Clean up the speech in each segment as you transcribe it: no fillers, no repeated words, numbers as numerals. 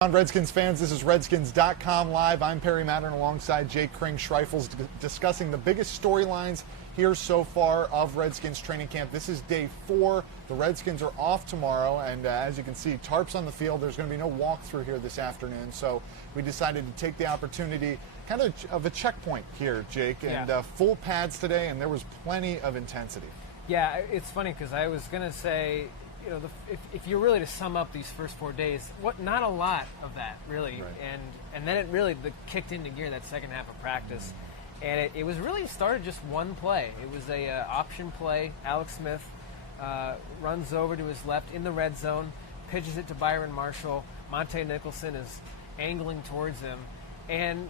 Redskins fans, this is Redskins.com Live. I'm Perry Mattern alongside Jake Kring-Schreifels discussing the biggest storylines here so far of Redskins training camp. This is day 4. The Redskins are off tomorrow, and as you can see, tarps on the field. There's going to be no walkthrough here this afternoon, so we decided to take the opportunity, kind of a checkpoint here, Jake, and full pads today, and there was plenty of intensity. Yeah, it's funny because I was going to say, you know, if you're really to sum up these first 4 days, not a lot of that really, right. and then it really kicked into gear that second half of practice, and it was really started just one play. It was a option play. Alex Smith runs over to his left in the red zone, pitches it to Byron Marshall. Monte Nicholson is angling towards him, and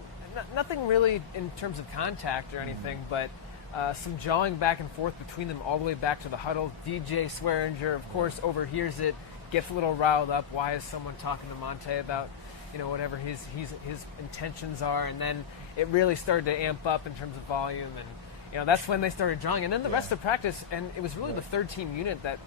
nothing really in terms of contact or anything, but some jawing back and forth between them all the way back to the huddle. DJ Swearinger, of course, overhears it, gets a little riled up. Why is someone talking to Monte about, you know, whatever his intentions are? And then it really started to amp up in terms of volume, and you know that's when they started jawing. And then the rest of practice, and it was really the third team unit that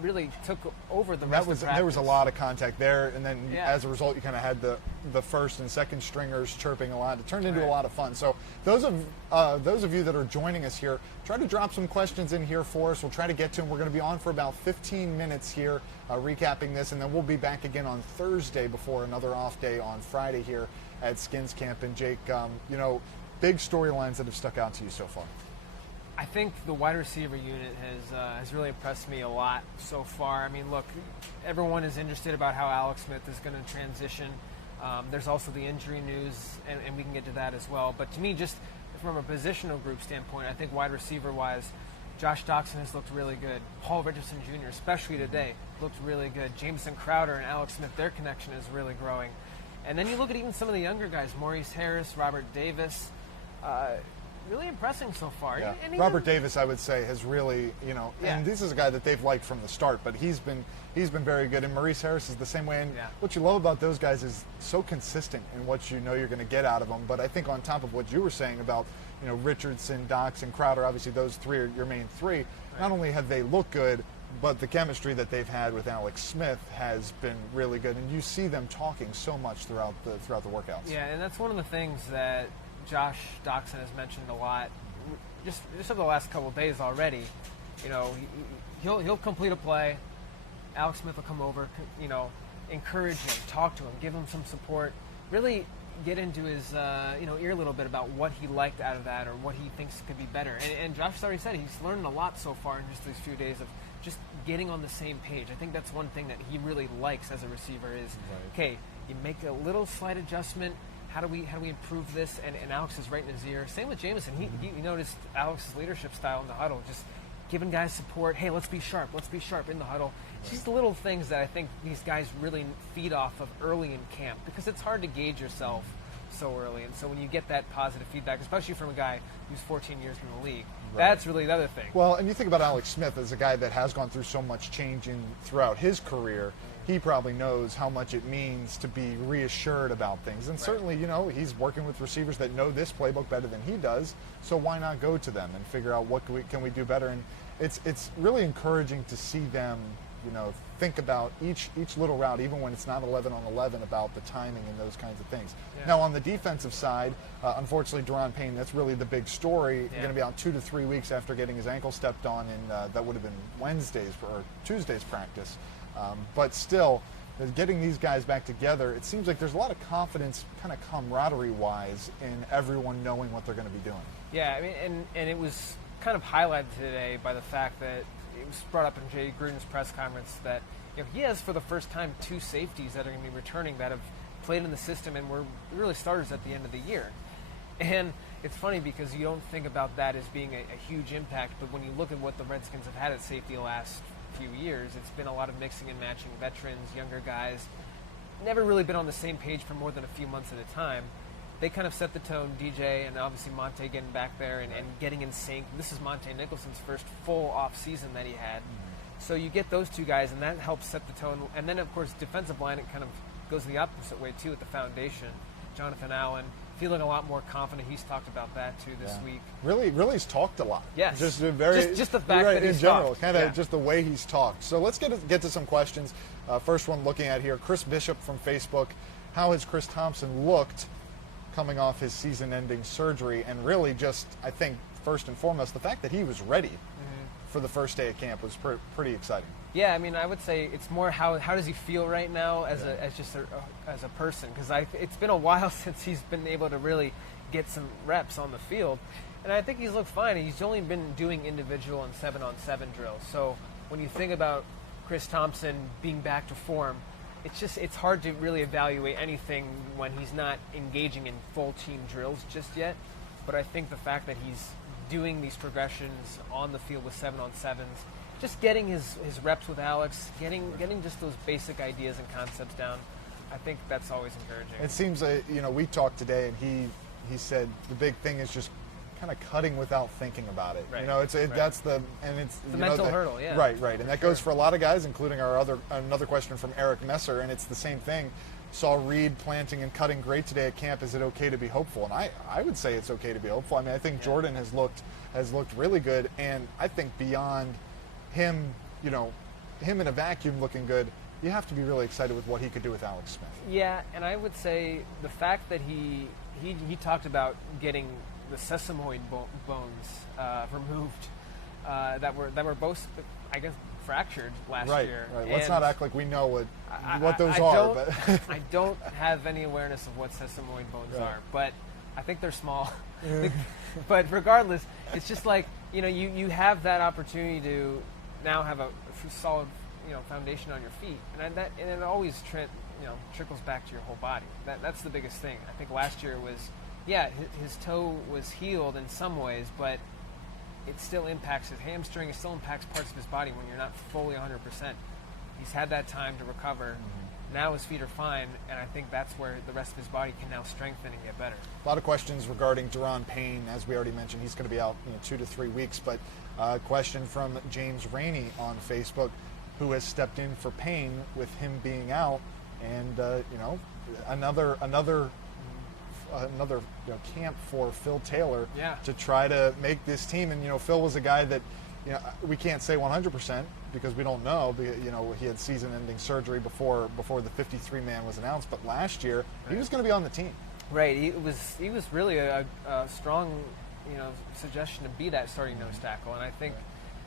really took over the rest of practice. There was a lot of contact there, and then as a result, you kind of had the first and second stringers chirping a lot. It turned into a lot of fun. So those of you that are joining us here, try to drop some questions in here for us. We'll try to get to them. We're going to be on for about 15 minutes here, recapping this, and then we'll be back again on Thursday before another off day on Friday here at Skins Camp. And Jake, you know, big storylines that have stuck out to you so far. I think the wide receiver unit has really impressed me a lot so far. I mean, look, everyone is interested about how Alex Smith is going to transition. There's also the injury news, and we can get to that as well. But to me, just from a positional group standpoint, I think wide receiver-wise, Josh Doctson has looked really good. Paul Richardson Jr., especially today, looked really good. Jameson Crowder and Alex Smith, their connection is really growing. And then you look at even some of the younger guys, Maurice Harris, Robert Davis, really impressing so far. Yeah. And Robert Davis, I would say, has really, you know, and this is a guy that they've liked from the start, but he's been very good. And Maurice Harris is the same way. And what you love about those guys is so consistent in what you know you're going to get out of them. But I think on top of what you were saying about, you know, Richardson, Dox, and Crowder, obviously those three are your main three. Right. Not only have they looked good, but the chemistry that they've had with Alex Smith has been really good. And you see them talking so much throughout the workouts. Yeah, and that's one of the things that Josh Doctson has mentioned a lot, just over the last couple of days already. You know, he'll complete a play. Alex Smith will come over, you know, encourage him, talk to him, give him some support, really get into his ear a little bit about what he liked out of that or what he thinks could be better. And Josh already said he's learned a lot so far in just these few days of just getting on the same page. I think that's one thing that he really likes as a receiver is, okay, you make a little slight adjustment. How do we improve this? And Alex is right in his ear. Same with Jameson. He noticed Alex's leadership style in the huddle, just giving guys support. Hey, let's be sharp in the huddle. It's just the little things that I think these guys really feed off of early in camp, because it's hard to gauge yourself so early. And so when you get that positive feedback, especially from a guy who's 14 years in the league, that's really the other thing. Well, and you think about Alex Smith as a guy that has gone through so much change throughout his career. He probably knows how much it means to be reassured about things. And certainly, you know, he's working with receivers that know this playbook better than he does, so why not go to them and figure out what can we do better? And it's really encouraging to see them, you know, think about each little route, even when it's not 11 on 11, about the timing and those kinds of things. Yeah. Now, on the defensive side, unfortunately, Daron Payne, that's really the big story. Going to be out 2 to 3 weeks after getting his ankle stepped on in that would have been Wednesday's or Tuesday's practice. But still, getting these guys back together, it seems like there's a lot of confidence, kind of camaraderie-wise, in everyone knowing what they're going to be doing. Yeah, I mean, and it was kind of highlighted today by the fact that it was brought up in Jay Gruden's press conference that, you know, he has for the first time 2 safeties that are going to be returning that have played in the system and were really starters at the end of the year. And it's funny because you don't think about that as being a huge impact, but when you look at what the Redskins have had at safety the last few years, it's been a lot of mixing and matching veterans, younger guys, never really been on the same page for more than a few months at a time. They kind of set the tone, DJ and obviously Monte getting back there and getting in sync. This is Monte Nicholson's first full off season that he had. So you get those 2 guys and that helps set the tone. And then of course defensive line, it kind of goes the opposite way too at the foundation. Jonathan Allen, feeling a lot more confident. He's talked about that too this week. Really, he's talked a lot. Yes, just the fact that he's in general, talked. kind of just the way he's talked. So let's get to some questions. First one looking at here, Chris Bishop from Facebook. How has Chris Thompson looked coming off his season-ending surgery? And really, just I think first and foremost, the fact that he was ready for the first day of camp was pretty exciting. Yeah, I mean, I would say it's more how does he feel right now as a person? Because it's been a while since he's been able to really get some reps on the field, and I think he's looked fine. He's only been doing individual and 7-on-7 drills. So when you think about Chris Thompson being back to form, it's hard to really evaluate anything when he's not engaging in full team drills just yet. But I think the fact that he's doing these progressions on the field with 7-on-7s, just getting his reps with Alex, getting just those basic ideas and concepts down, I think that's always encouraging. It seems we talked today, and he said the big thing is just kind of cutting without thinking about it. Right. That's the mental hurdle. Yeah. Right, and that goes for a lot of guys, including another question from Eric Messer, and it's the same thing. Saw Reed planting and cutting great today at camp. Is it okay to be hopeful? And I would say it's okay to be hopeful. I mean, I think Jordan has looked really good, and I think beyond him, him in a vacuum looking good, you have to be really excited with what he could do with Alex Smith. Yeah, and I would say the fact that he talked about getting the sesamoid bones removed that were both, I guess, fractured last year. Right. Let's not act like we know what those are. But I don't have any awareness of what sesamoid bones are, but I think they're small. But regardless, it's just like you have that opportunity to now have a solid foundation on your feet, and it always trickles back to your whole body. That's the biggest thing. I think last year was his toe was healed in some ways, but it still impacts his hamstring. It still impacts parts of his body when you're not fully 100%. He's had that time to recover. Now his feet are fine, and I think that's where the rest of his body can now strengthen and get better. A lot of questions regarding Deron Payne. As we already mentioned, he's going to be out 2 to 3 weeks. But a question from James Rainey on Facebook, who has stepped in for Payne with him being out, and another camp for Phil Taylor to try to make this team. And Phil was a guy that we can't say 100% because we don't know. He had season-ending surgery before the 53-man was announced. But last year he was going to be on the team. Right. He was really a strong suggestion to be that starting nose tackle, and I think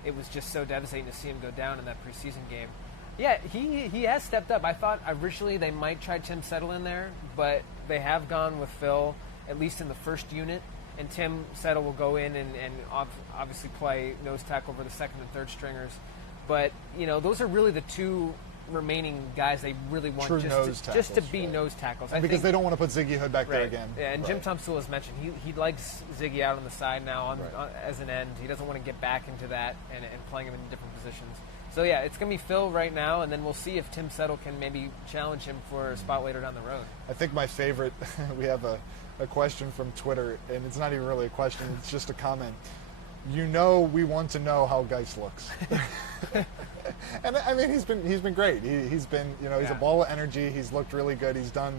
it was just so devastating to see him go down in that preseason game. Yeah, he has stepped up. I thought originally they might try Tim Settle in there, but they have gone with Phil, at least in the first unit, and Tim Settle will go in and obviously play nose tackle over the second and third stringers. But, those are really the two remaining guys they really want just to be nose tackles. Because they don't want to put Ziggy Hood back there again. Yeah, and Jim Thompson has mentioned he likes Ziggy out on the side now as an end. He doesn't want to get back into that and playing him in different positions. So, yeah, it's going to be Phil right now, and then we'll see if Tim Settle can maybe challenge him for a spot later down the road. I think my favorite, we have a question from Twitter, and it's not even really a question, it's just a comment. We want to know how Geis looks. And I mean, he's been great. He's been, he's a ball of energy. He's looked really good. He's done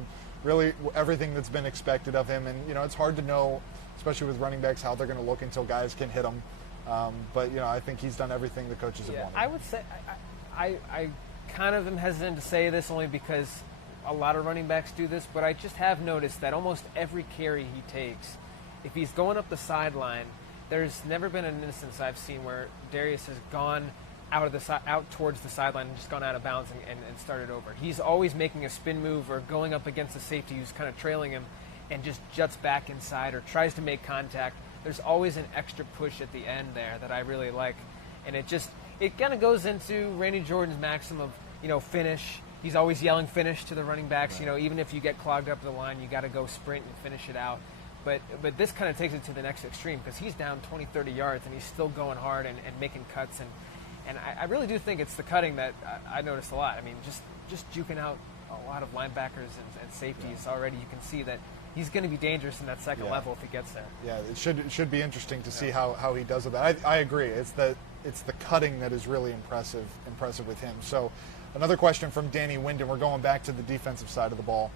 really everything that's been expected of him. And, it's hard to know, especially with running backs, how they're going to look until guys can hit them. But, I think he's done everything the coaches have wanted. I would say I kind of am hesitant to say this only because a lot of running backs do this, but I just have noticed that almost every carry he takes, if he's going up the sideline, there's never been an instance I've seen where Darius has gone out towards the sideline and just gone out of bounds and started over. He's always making a spin move or going up against a safety who's kind of trailing him and just juts back inside or tries to make contact. There's always an extra push at the end there that I really like. And it kind of goes into Randy Jordan's maxim of, finish. He's always yelling finish to the running backs. Right. Even if you get clogged up the line, you got to go sprint and finish it out. But this kind of takes it to the next extreme because he's down 20, 30 yards and he's still going hard and making cuts. And I really do think it's the cutting that I noticed a lot. I mean, just juking out a lot of linebackers and safeties already. You can see that he's going to be dangerous in that second level if he gets there. Yeah, it should be interesting to see how he does with that. I agree. It's the cutting that is really impressive with him. So another question from Danny Wyndham. We're going back to the defensive side of the ball.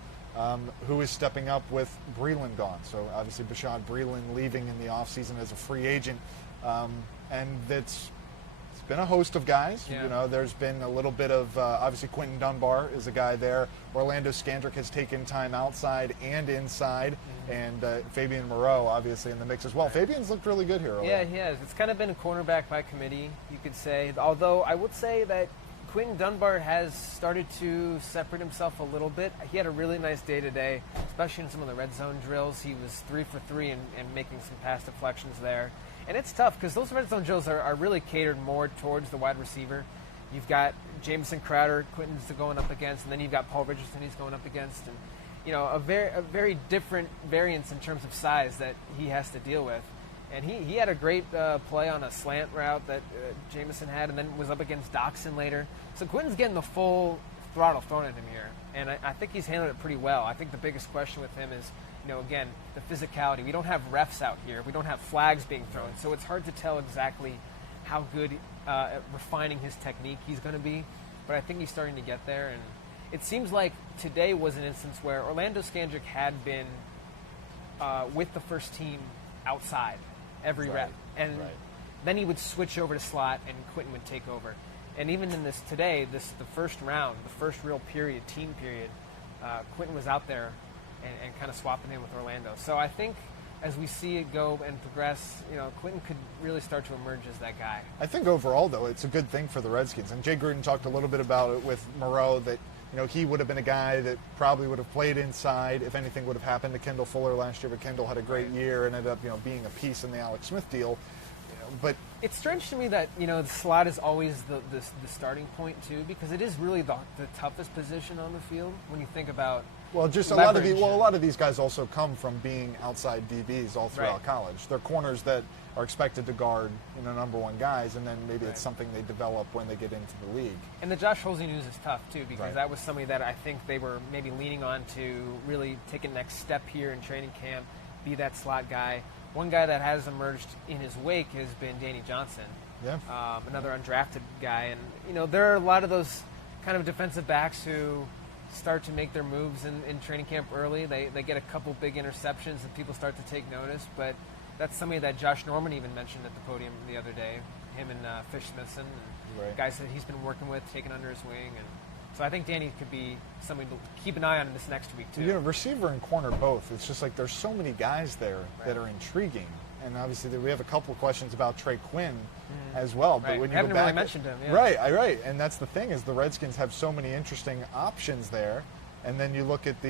who is stepping up with Breeland gone. So obviously Bashaud Breeland leaving in the offseason as a free agent. And it's been a host of guys. Yeah. You know, there's been a little bit of, obviously Quinton Dunbar is a guy there. Orlando Scandrick has taken time outside and inside. And Fabian Moreau, obviously, in the mix as well. Fabian's looked really good here. Yeah, he has. It's kind of been a cornerback by committee, you could say. Although I would say that Quinton Dunbar has started to separate himself a little bit. He had a really nice day today, especially in some of the red zone drills. He was 3 for 3 and making some pass deflections there. And it's tough because those red zone drills are really catered more towards the wide receiver. You've got Jamison Crowder, Quinton's going up against, and then you've got Paul Richardson he's going up against. And, you know, a very different variance in terms of size that he has to deal with. And he had a great play on a slant route that Jamison had, and then was up against Doxson later. So Quinton's getting the full throttle thrown at him here, and I think he's handled it pretty well. I think the biggest question with him is, you know, again, the physicality. We don't have refs out here. We don't have flags being thrown, so it's hard to tell exactly how good at refining his technique he's going to be. But I think he's starting to get there, and it seems like today was an instance where Orlando Scandrick had been with the first team outside every rep, and then he would switch over to slot, and Quinton would take over. And even in this today, the first round, the first real period, team period, Quinton was out there and kind of swapping in with Orlando. So I think as we see it go and progress, you know, Quinton could really start to emerge as that guy. I think overall, though, it's a good thing for the Redskins. And Jay Gruden talked a little bit about it with Moreau, that, you know, he would have been a guy that probably would have played inside if anything would have happened to Kendall Fuller last year. But Kendall had a great year and ended up, you know, being a piece in the Alex Smith deal. But it's strange to me that, you know, the slot is always the starting point too, because it is really the toughest position on the field when you think about. Well, just a leverage. lot of these guys also come from being outside DBs all throughout college. They're corners that are expected to guard, you know, number one guys, and then maybe it's something they develop when they get into the league. And the Josh Holsey news is tough too, because that was somebody that I think they were maybe leaning on to really take a next step here in training camp, be that slot guy. One guy that has emerged in his wake has been Danny Johnson, another undrafted guy. And, you know, there are a lot of those kind of defensive backs who start to make their moves in training camp early. They get a couple big interceptions and people start to take notice. But that's somebody that Josh Norman even mentioned at the podium the other day, him and Fish Smithson, and guys that he's been working with, taking under his wing. And so I think Danny could be somebody to keep an eye on in this next week, too. You know, receiver and corner both. It's just like there's so many guys there that are intriguing. And obviously we have a couple of questions about Trey Quinn as well. But when you haven't go back, really mentioned him. Yeah. Right. And that's the thing, is the Redskins have so many interesting options there. And then you look at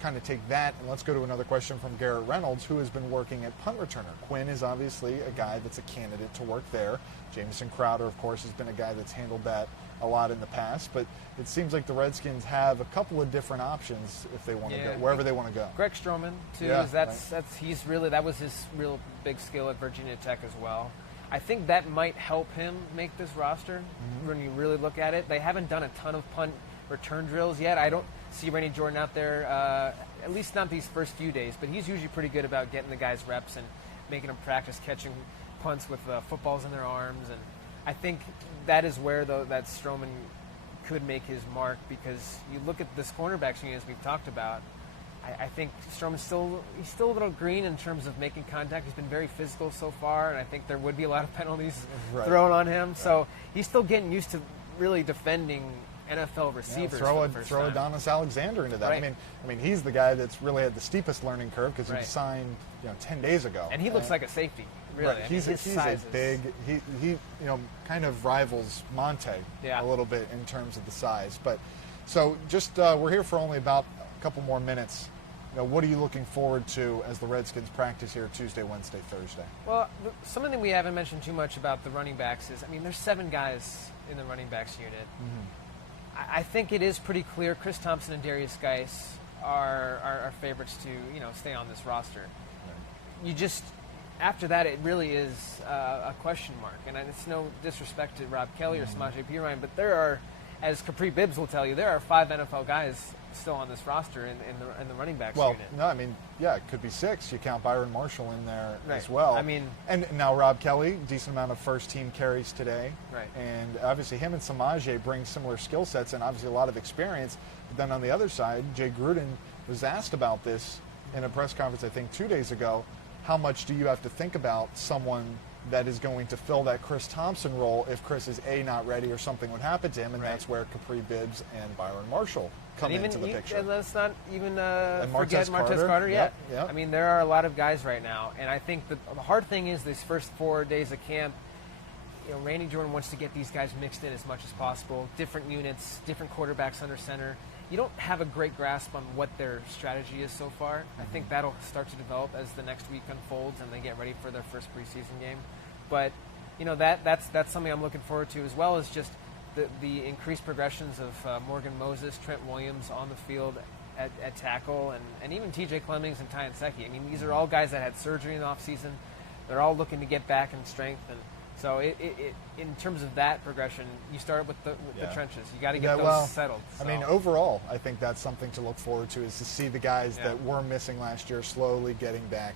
kind of take that, and let's go to another question from Garrett Reynolds, who has been working at punt returner. Quinn is obviously a guy that's a candidate to work there. Jamison Crowder, of course, has been a guy that's handled that a lot in the past, but it seems like the Redskins have a couple of different options if they want to go wherever they want to go. Greg Stroman too, that was his real big skill at Virginia Tech as well. I think that might help him make this roster when you really look at it. They haven't done a ton of punt return drills yet. I don't see Randy Jordan out there, at least not these first few days, but he's usually pretty good about getting the guys reps and making them practice catching punts with footballs in their arms. And I think that is where that Stroman could make his mark, because you look at this cornerbacks unit as we've talked about. I think Stroman's still a little green in terms of making contact. He's been very physical so far, and I think there would be a lot of penalties thrown on him. So he's still getting used to really defending NFL receivers. Throw Adonis Alexander into that. I mean, he's the guy that's really had the steepest learning curve, because he signed 10 days ago, and he looks like a safety. Really, he's a big. He kind of rivals Monte a little bit in terms of the size. But so just we're here for only about a couple more minutes. What are you looking forward to as the Redskins practice here Tuesday, Wednesday, Thursday? Well, something we haven't mentioned too much about the running backs is, there's 7 guys in the running backs unit. I think it is pretty clear Chris Thompson and Darius Geis are favorites to stay on this roster. You just, after that, it really is a question mark, and it's no disrespect to Rob Kelly or Samaje Perine, but there are, as Capri Bibbs will tell you, there are 5 NFL guys still on this roster in the running backs unit. Well, no, it could be 6. You count Byron Marshall in there as well. And now Rob Kelly, decent amount of first-team carries today. Right. And obviously him and Samaje bring similar skill sets and obviously a lot of experience. But then on the other side, Jay Gruden was asked about this in a press conference, I think 2 days ago. How much do you have to think about someone that is going to fill that Chris Thompson role if Chris is not ready or something would happen to him? And that's where Capri Bibbs and Byron Marshall come into the picture. And let's not even forget Martez Carter. Yep. I mean, there are a lot of guys right now, and I think the hard thing is these first 4 days of camp. Randy Jordan wants to get these guys mixed in as much as possible. Different units, different quarterbacks under center. You don't have a great grasp on what their strategy is so far. I think that'll start to develop as the next week unfolds and they get ready for their first preseason game. But that's something I'm looking forward to, as well as just the increased progressions of Morgan Moses, Trent Williams on the field at tackle, and even T.J. Clemmings and Ty Nseki. I mean, these are all guys that had surgery in the offseason. They're all looking to get back in strength, and so in terms of that progression, you start with the trenches. You got to get those settled. So. I mean, overall, I think that's something to look forward to, is to see the guys that were missing last year slowly getting back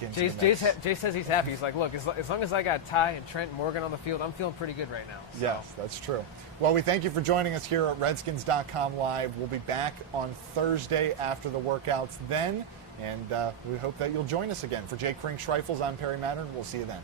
into the mix. Jay says he's happy. He's like, look, as long as I got Ty and Trent and Morgan on the field, I'm feeling pretty good right now. So. Yes, that's true. Well, we thank you for joining us here at Redskins.com Live. We'll be back on Thursday after the workouts then, and we hope that you'll join us again. For Jake Kring-Schreifels, I'm Perry Mattern. We'll see you then.